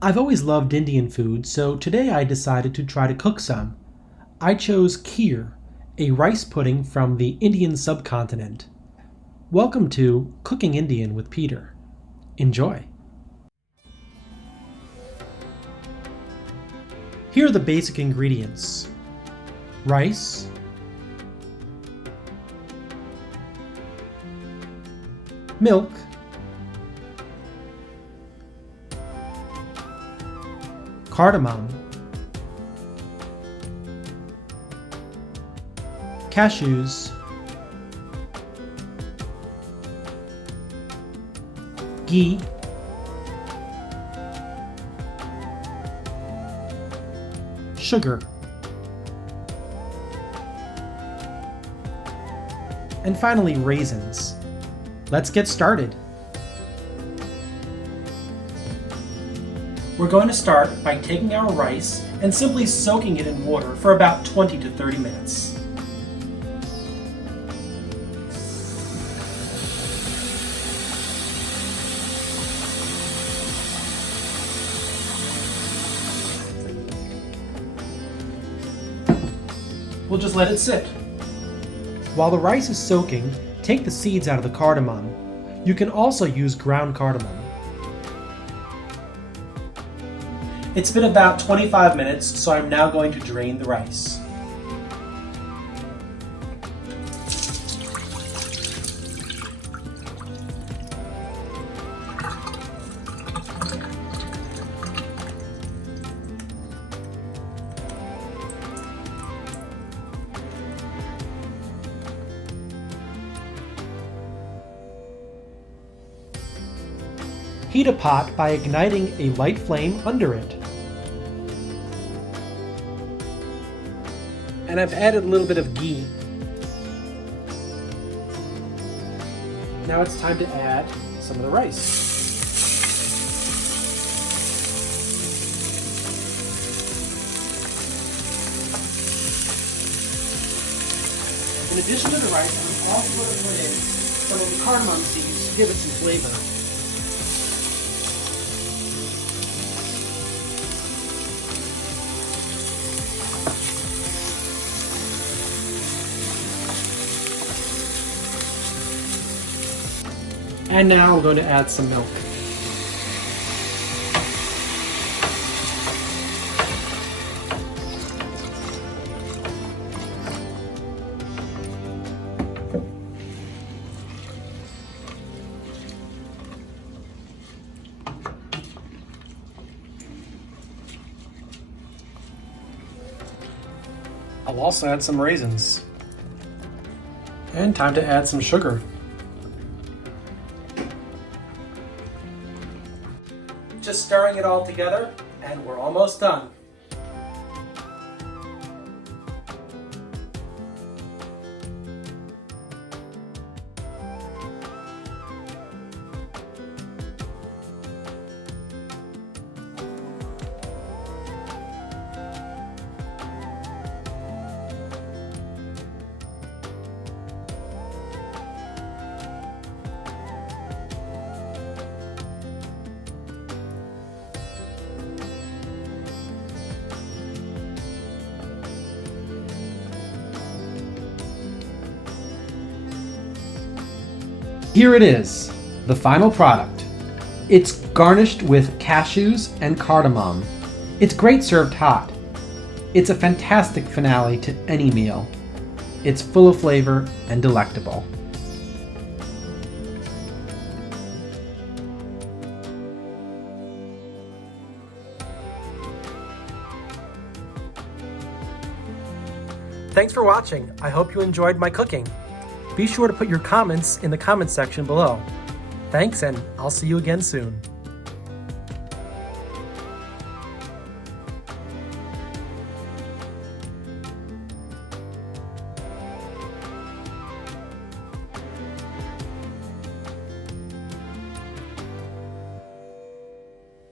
I've always loved Indian food, so today I decided to try to cook some. I chose kheer, a rice pudding from the Indian subcontinent. Welcome to Cooking Indian with Peter. Enjoy. Here are the basic ingredients: rice, milk, cardamom, cashews, ghee, sugar, and finally raisins. Let's get started. We're going to start by taking our rice and simply soaking it in water for about 20 to 30 minutes. We'll just let it sit. While the rice is soaking, take the seeds out of the cardamom. You can also use ground cardamom. It's been about 25 minutes, so I'm now going to drain the rice. Heat a pot by igniting a light flame under it. And I've added a little bit of ghee. Now it's time to add some of the rice. In addition to the rice, I'm also going to put in some of the cardamom seeds to give it some flavor. And now we're going to add some milk. I'll also add some raisins. And time to add some sugar. Just stirring it all together, and we're almost done. Here it is, the final product. It's garnished with cashews and cardamom. It's great served hot. It's a fantastic finale to any meal. It's full of flavor and delectable. Thanks for watching. I hope you enjoyed my cooking. Be sure to put your comments in the comments section below. Thanks, and I'll see you again soon.